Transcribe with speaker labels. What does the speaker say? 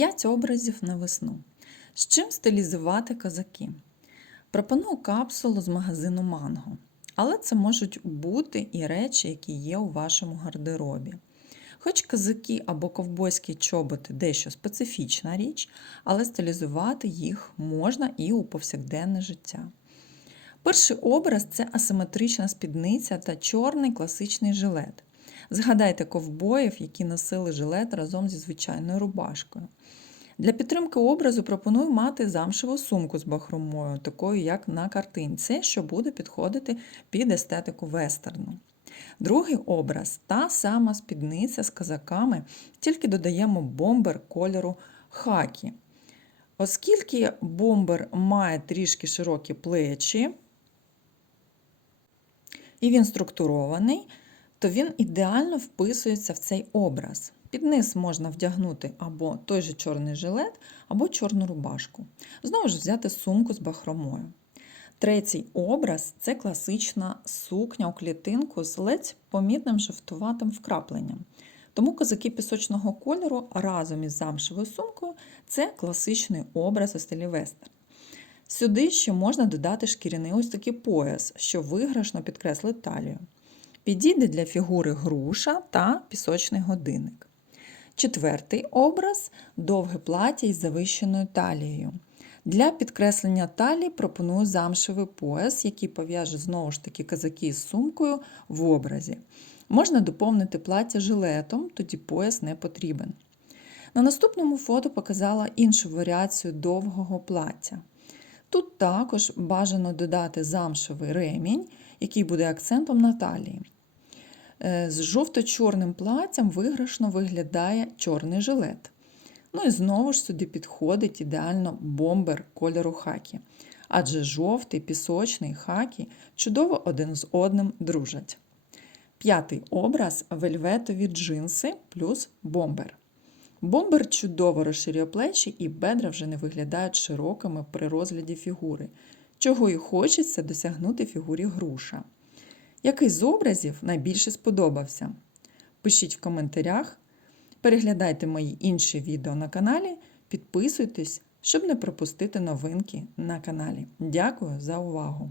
Speaker 1: 5 образів на весну. З чим стилізувати козаки? Пропоную капсулу з магазину Манго. Але це можуть бути і речі, які є у вашому гардеробі. Хоч козаки або ковбойські чоботи дещо специфічна річ, але стилізувати їх можна і у повсякденне життя. Перший образ це асиметрична спідниця та чорний класичний жилет. Згадайте ковбоїв, які носили жилет разом зі звичайною рубашкою. Для підтримки образу пропоную мати замшеву сумку з бахромою, такою як на картинці, що буде підходити під естетику вестерну. Другий образ та сама спідниця з козаками, тільки додаємо бомбер кольору хакі. Оскільки бомбер має трішки широкі плечі, і він структурований, то він ідеально вписується в цей образ. Під низ можна вдягнути або той же чорний жилет, або чорну рубашку. Знову ж взяти сумку з бахромою. Третій образ це класична сукня у клітинку з ледь помітним жовтуватим вкрапленням. Тому козаки пісочного кольору разом із замшевою сумкою це класичний образ у стилі вестерн. Сюди ще можна додати шкіряний ось такий пояс, що виграшно підкреслить талію. Підійде для фігури груша та пісочний годинник. Четвертий образ довге плаття із завищеною талією. Для підкреслення талії пропоную замшевий пояс, який пов'яже знову ж таки казаки з сумкою в образі. Можна доповнити плаття жилетом, тоді пояс не потрібен. На наступному фото показала іншу варіацію довгого плаття. Тут також бажано додати замшевий ремінь, який буде акцентом на талії. Е, з жовто-чорним платтям виграшно виглядає чорний жилет. Ну і знову ж сюди підходить ідеально бомбер кольору хакі, адже жовтий, пісочний хакі чудово один з одним дружать. П'ятий образ вельветові джинси плюс бомбер. Бомбер чудово розширює плечі і бедра вже не виглядають широкими при розгляді фігури, чого і хочеться досягнути фігурі груша. Який з образів найбільше сподобався? Пишіть в коментарях, переглядайте мої інші відео на каналі, підписуйтесь, щоб не пропустити новинки на каналі. Дякую за увагу!